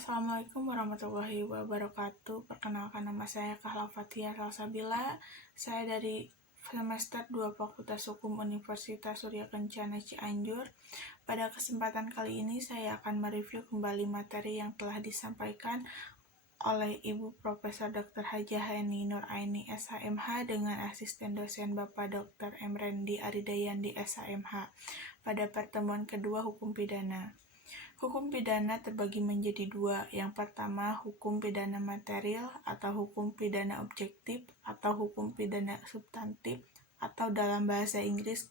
Assalamualaikum warahmatullahi wabarakatuh. Perkenalkan, nama saya Kahla Fathia Salsabila. Saya dari semester 2 Fakultas Hukum Universitas Surya Kencana Cianjur. Pada kesempatan kali ini saya akan mereview kembali materi yang telah disampaikan oleh Ibu Profesor Dr. Hajah Heni Nur Aini SHMH dengan asisten dosen Bapak Dr. M. Rendi Aridayandi SHMH pada pertemuan kedua hukum pidana. Hukum pidana terbagi menjadi dua. Yang pertama, hukum pidana material atau hukum pidana objektif atau hukum pidana substantif atau dalam bahasa Inggris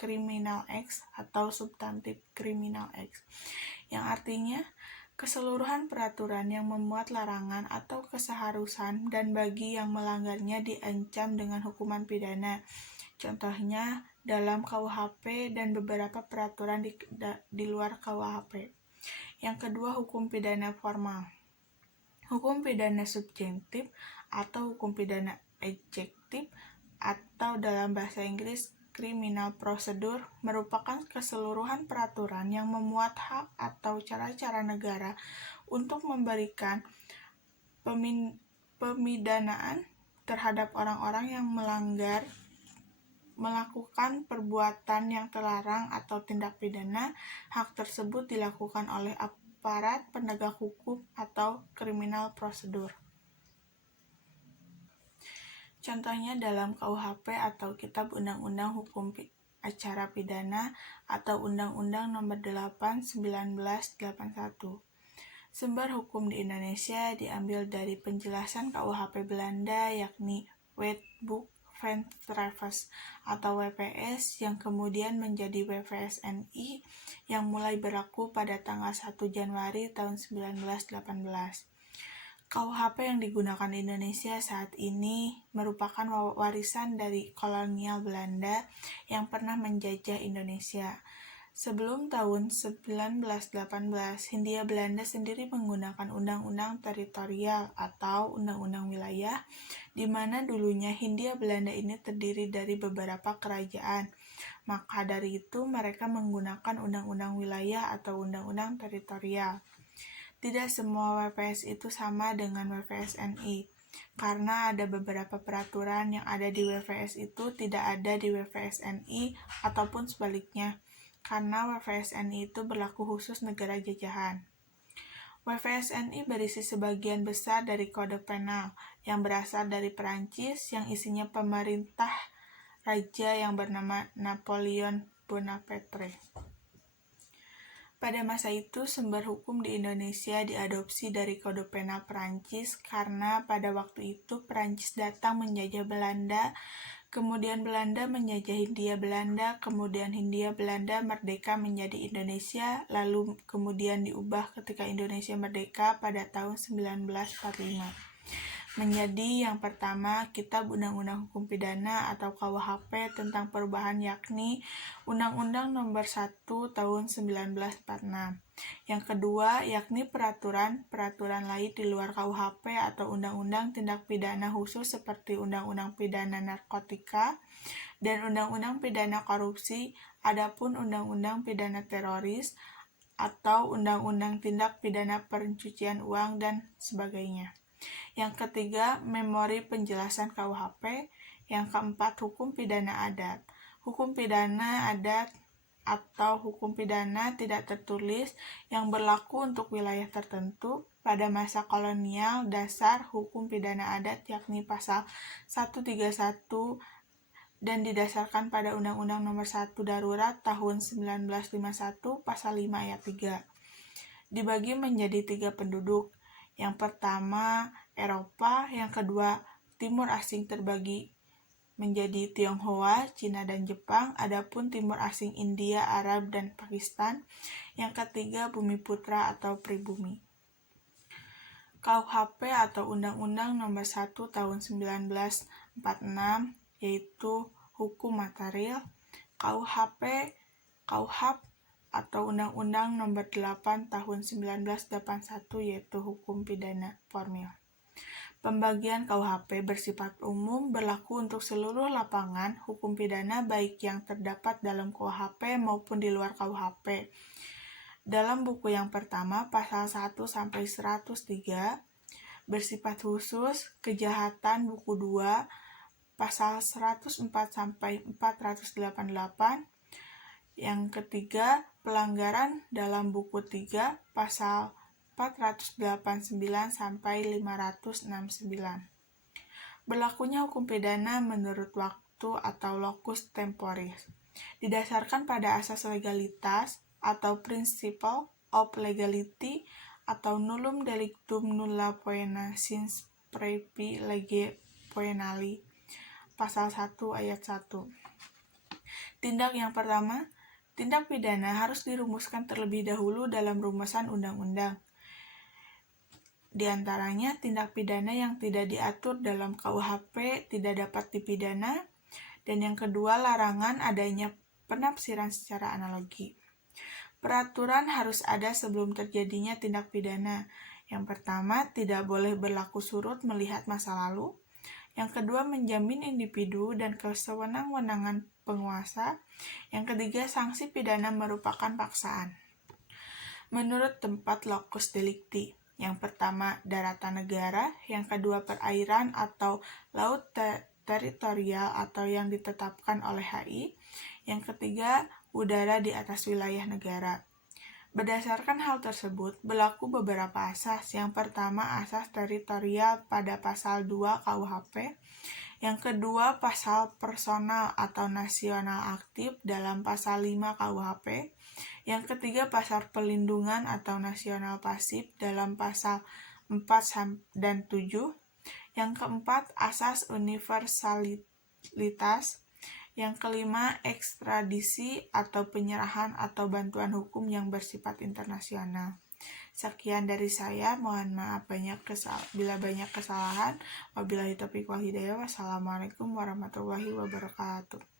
criminal acts atau substantif criminal acts, yang artinya keseluruhan peraturan yang memuat larangan atau keseharusan dan bagi yang melanggarnya diancam dengan hukuman pidana. Contohnya dalam KUHP dan beberapa peraturan di luar KUHP. Yang kedua, hukum pidana formal. Hukum pidana subjektif atau hukum pidana adjektif atau dalam bahasa Inggris criminal procedure merupakan keseluruhan peraturan yang memuat hak atau cara-cara negara untuk memberikan pemidanaan terhadap orang-orang yang melakukan perbuatan yang terlarang atau tindak pidana. Hak tersebut dilakukan oleh aparat penegak hukum atau criminal procedure. Contohnya dalam KUHP atau Kitab Undang-Undang Hukum Acara Pidana atau Undang-Undang Nomor 8 1981. Sumber hukum di Indonesia diambil dari penjelasan KUHP Belanda, yakni Wetboek van Traves atau WPS yang kemudian menjadi WVSNI yang mulai berlaku pada tanggal 1 Januari tahun 1918. KUHP yang digunakan Indonesia saat ini merupakan warisan dari kolonial Belanda yang pernah menjajah Indonesia. Sebelum tahun 1918, Hindia Belanda sendiri menggunakan undang-undang teritorial atau undang-undang wilayah, di mana dulunya Hindia Belanda ini terdiri dari beberapa kerajaan. Maka dari itu mereka menggunakan undang-undang wilayah atau undang-undang teritorial. Tidak semua WPS itu sama dengan WVSNI, karena ada beberapa peraturan yang ada di WVS itu tidak ada di WVSNI ataupun sebaliknya, karena WVSNI itu berlaku khusus negara jajahan. WVSNI berisi sebagian besar dari kode penal yang berasal dari Perancis yang isinya pemerintah raja yang bernama Napoleon Bonaparte. Pada masa itu, sumber hukum di Indonesia diadopsi dari kode penal Perancis karena pada waktu itu Perancis datang menjajah Belanda, kemudian Belanda menjajah Hindia Belanda, kemudian Hindia Belanda merdeka menjadi Indonesia, lalu kemudian diubah ketika Indonesia merdeka pada tahun 1945. Menjadi yang pertama Kitab Undang-Undang Hukum Pidana atau KUHP tentang perubahan, yakni Undang-Undang Nomor 1 Tahun 1946. Yang kedua yakni peraturan lain di luar KUHP atau Undang-Undang Tindak Pidana Khusus seperti Undang-Undang Pidana Narkotika dan Undang-Undang Pidana Korupsi, adapun Undang-Undang Pidana Teroris atau Undang-Undang Tindak Pidana Pencucian Uang dan sebagainya. Yang ketiga, memori penjelasan KUHP. Yang keempat, hukum pidana adat. Hukum pidana adat atau hukum pidana tidak tertulis yang berlaku untuk wilayah tertentu. Pada masa kolonial, dasar hukum pidana adat yakni pasal 131 dan didasarkan pada Undang-Undang Nomor 1 Darurat tahun 1951 pasal 5 ayat 3. Dibagi menjadi 3 penduduk. Yang pertama Eropa, yang kedua Timur Asing terbagi menjadi Tionghoa, Cina, dan Jepang, adapun Timur Asing India, Arab, dan Pakistan. Yang ketiga Bumi Putra atau Pribumi. KUHP atau Undang-Undang Nomor 1 Tahun 1946 yaitu hukum material. KUHP atau Undang-Undang Nomor 8 Tahun 1981 yaitu hukum pidana formil. Pembagian KUHP bersifat umum, berlaku untuk seluruh lapangan hukum pidana baik yang terdapat dalam KUHP maupun di luar KUHP. Dalam buku yang pertama, pasal 1 sampai 103, bersifat khusus, kejahatan buku 2, pasal 104 sampai 488. Yang ketiga, pelanggaran dalam buku 3, pasal 489 sampai 569. Berlakunya hukum pidana menurut waktu atau locus temporis didasarkan pada asas legalitas atau principle of legality atau nullum delictum nulla poena sins praepi lege poenali, pasal 1 ayat 1. Tindak yang pertama, tindak pidana harus dirumuskan terlebih dahulu dalam rumusan undang-undang. Di antaranya, tindak pidana yang tidak diatur dalam KUHP tidak dapat dipidana, dan yang kedua, larangan adanya penafsiran secara analogi. Peraturan harus ada sebelum terjadinya tindak pidana. Yang pertama, tidak boleh berlaku surut melihat masa lalu. Yang kedua, menjamin individu dan kesewenang-wenangan penguasa. Yang ketiga, sanksi pidana merupakan paksaan. Menurut tempat locus delicti, yang pertama daratan negara, yang kedua perairan atau laut teritorial atau yang ditetapkan oleh HI, yang ketiga udara di atas wilayah negara. Berdasarkan hal tersebut, berlaku beberapa asas. Yang pertama, asas teritorial pada pasal 2 KUHP. Yang kedua, pasal personal atau nasional aktif dalam pasal 5 KUHP. Yang ketiga, pasal pelindungan atau nasional pasif dalam pasal 4 dan 7. Yang keempat, asas universalitas. Yang kelima, ekstradisi atau penyerahan atau bantuan hukum yang bersifat internasional. Sekian dari saya, mohon maaf bila banyak kesalahan. Wabillahi taufiq wal hidayah. Wassalamualaikum warahmatullahi wabarakatuh.